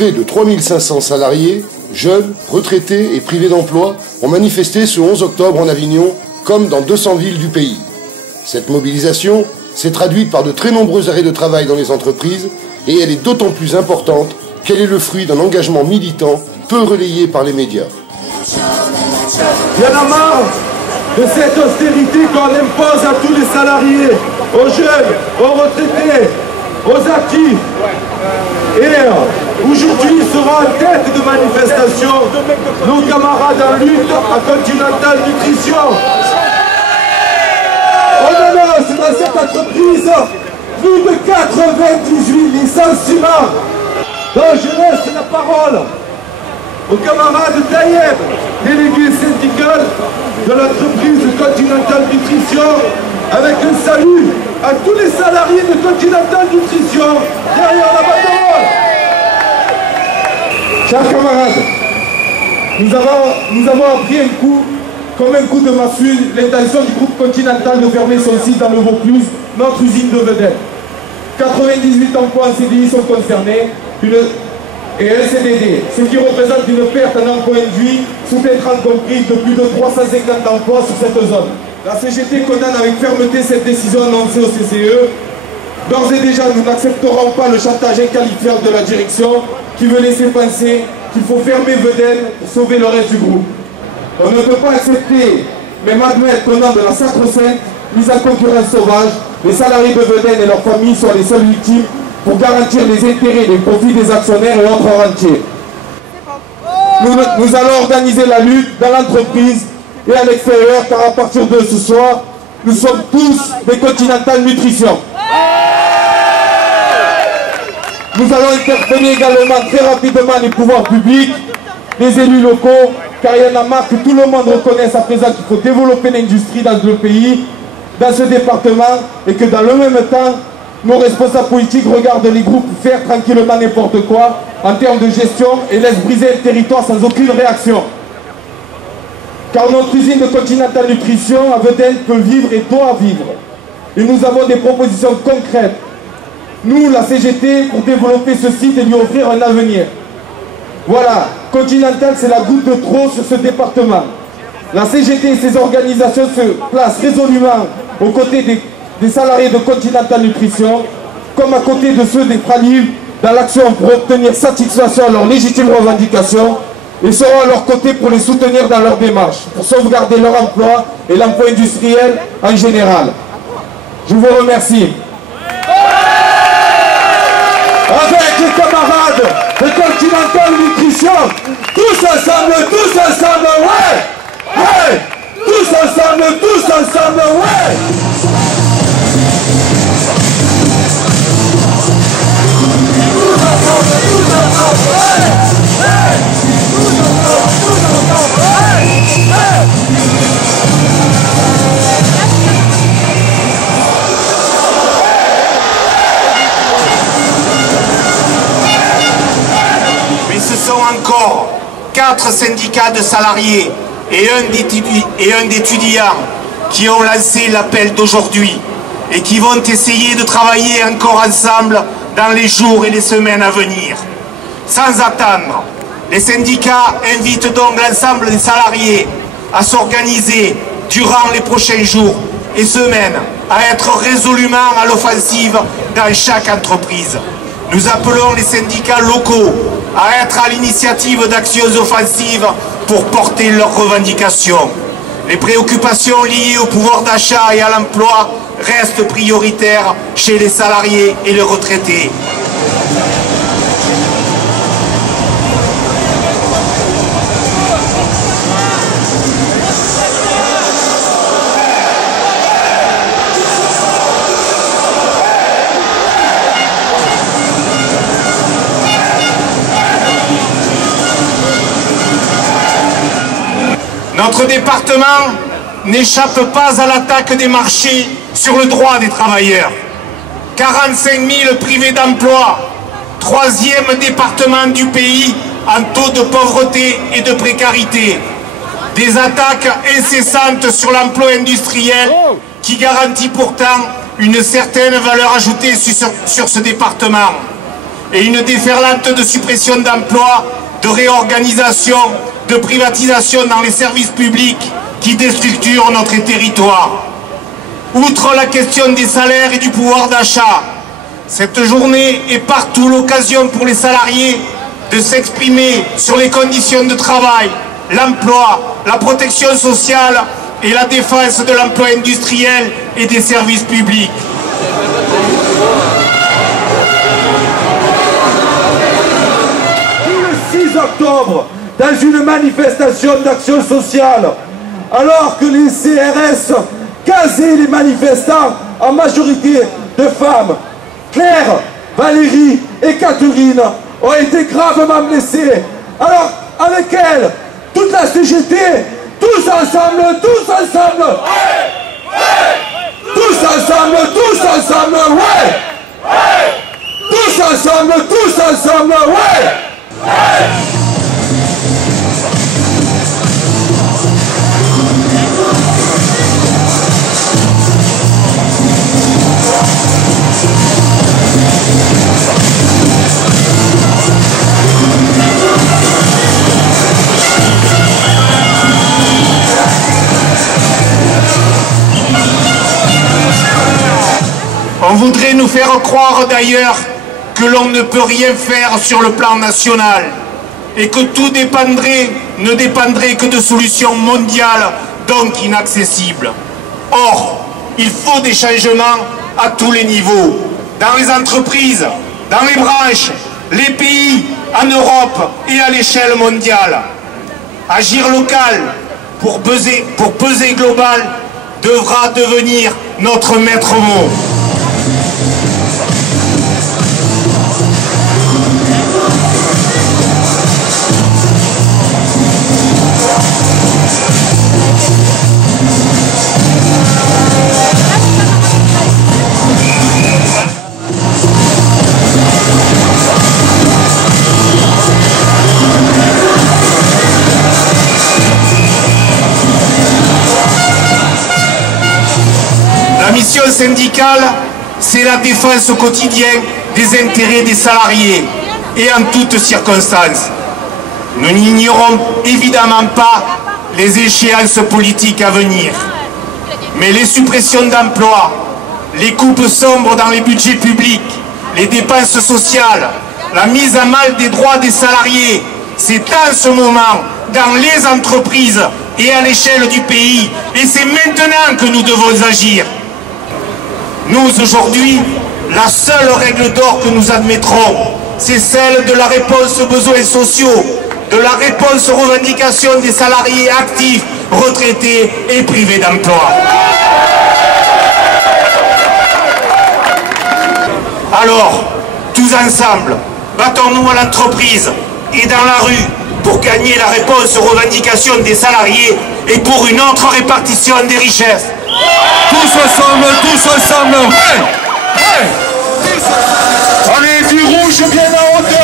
Près de 3500 salariés, jeunes, retraités et privés d'emploi, ont manifesté ce 11 octobre en Avignon, comme dans 200 villes du pays. Cette mobilisation s'est traduite par de très nombreux arrêts de travail dans les entreprises, et elle est d'autant plus importante qu'elle est le fruit d'un engagement militant peu relayé par les médias. Il y en a marre de cette austérité qu'on impose à tous les salariés, aux jeunes, aux retraités, aux acquis. Et aujourd'hui sera en tête de manifestation nos camarades en lutte à Continental Nutrition. On annonce dans cette entreprise plus de 98 licenciements. Donc je laisse la parole au camarade Taïeb, délégué syndical de l'entreprise Continental Nutrition, avec un salut à tous les salariés de Continental Nutrition derrière la banderole. Chers camarades, nous avons appris un coup, comme un coup de massue, l'intention du groupe Continental de fermer son site dans le Vaucluse, notre usine de Vedène. 98 emplois en CDI sont concernés et un CDD, ce qui représente une perte en emploi induit sous pétrole compris de plus de 350 emplois sur cette zone. La CGT condamne avec fermeté cette décision annoncée au CCE. D'ores et déjà, nous n'accepterons pas le chantage inqualifiable de la direction qui veut laisser penser qu'il faut fermer Vedène pour sauver le reste du groupe. On ne peut pas accepter, même admettre qu'au nom de la sacro-sainte mise en concurrence sauvage, les salariés de Vedène et leurs familles sont les seules victimes pour garantir les intérêts et les profits des actionnaires et autres rentiers. Nous allons organiser la lutte dans l'entreprise et à l'extérieur, car à partir de ce soir, nous sommes tous des Continental Nutrition. Nous allons interpeller également très rapidement les pouvoirs publics, les élus locaux, car il y en a marre que tout le monde reconnaisse à présent qu'il faut développer l'industrie dans le pays, dans ce département, et que dans le même temps, nos responsables politiques regardent les groupes faire tranquillement n'importe quoi en termes de gestion et laissent briser le territoire sans aucune réaction. Car notre usine de Continental Nutrition à Vedène peut vivre et doit vivre. Et nous avons des propositions concrètes. Nous, la CGT, pour développer ce site et lui offrir un avenir. Voilà, Continental, c'est la goutte de trop sur ce département. La CGT et ses organisations se placent résolument aux côtés des salariés de Continental Nutrition, comme à côté de ceux des Fralives, dans l'action pour obtenir satisfaction à leurs légitimes revendications, et seront à leur côté pour les soutenir dans leur démarche, pour sauvegarder leur emploi et l'emploi industriel en général. Je vous remercie. Avec les camarades de Continental Nutrition, tous ensemble, ouais! Ouais! Tous ensemble, ouais! Mais ce sont encore 4 syndicats de salariés et un d'étudiants qui ont lancé l'appel d'aujourd'hui et qui vont essayer de travailler encore ensemble dans les jours et les semaines à venir. Sans attendre, les syndicats invitent donc l'ensemble des salariés à s'organiser durant les prochains jours et semaines, à être résolument à l'offensive dans chaque entreprise. Nous appelons les syndicats locaux à être à l'initiative d'actions offensives pour porter leurs revendications. Les préoccupations liées au pouvoir d'achat et à l'emploi restent prioritaires chez les salariés et les retraités. Notre département n'échappe pas à l'attaque des marchés sur le droit des travailleurs. 45 000 privés d'emploi, 3e département du pays en taux de pauvreté et de précarité. Des attaques incessantes sur l'emploi industriel qui garantit pourtant une certaine valeur ajoutée sur ce département. et une déferlante de suppression d'emplois, de réorganisation, de privatisation dans les services publics qui déstructurent notre territoire. Outre la question des salaires et du pouvoir d'achat, cette journée est partout l'occasion pour les salariés de s'exprimer sur les conditions de travail, l'emploi, la protection sociale et la défense de l'emploi industriel et des services publics. Le 6 octobre, dans une manifestation d'action sociale, alors que les CRS casaient les manifestants, en majorité de femmes, Claire, Valérie et Catherine ont été gravement blessées. Alors, avec elles, toute la CGT, tous ensemble, ouais, tous ensemble, ouais, tous ensemble, ouais. On voudrait nous faire croire d'ailleurs que l'on ne peut rien faire sur le plan national et que tout ne dépendrait que de solutions mondiales, donc inaccessibles. Or, il faut des changements à tous les niveaux, dans les entreprises, dans les branches, les pays, en Europe et à l'échelle mondiale. Agir local pour peser global devra devenir notre maître mot. La mission syndicale, c'est la défense au quotidien des intérêts des salariés et en toutes circonstances. Nous n'ignorons évidemment pas les échéances politiques à venir. Mais les suppressions d'emplois, les coupes sombres dans les budgets publics, les dépenses sociales, la mise à mal des droits des salariés, c'est en ce moment dans les entreprises et à l'échelle du pays. Et c'est maintenant que nous devons agir. Nous, aujourd'hui, la seule règle d'or que nous admettrons, c'est celle de la réponse aux besoins sociaux, de la réponse aux revendications des salariés actifs, retraités et privés d'emploi. Alors, tous ensemble, battons-nous à l'entreprise et dans la rue pour gagner la réponse aux revendications des salariés et pour une autre répartition des richesses. Tous ensemble, ouais. Allez, du rouge bien en hauteur.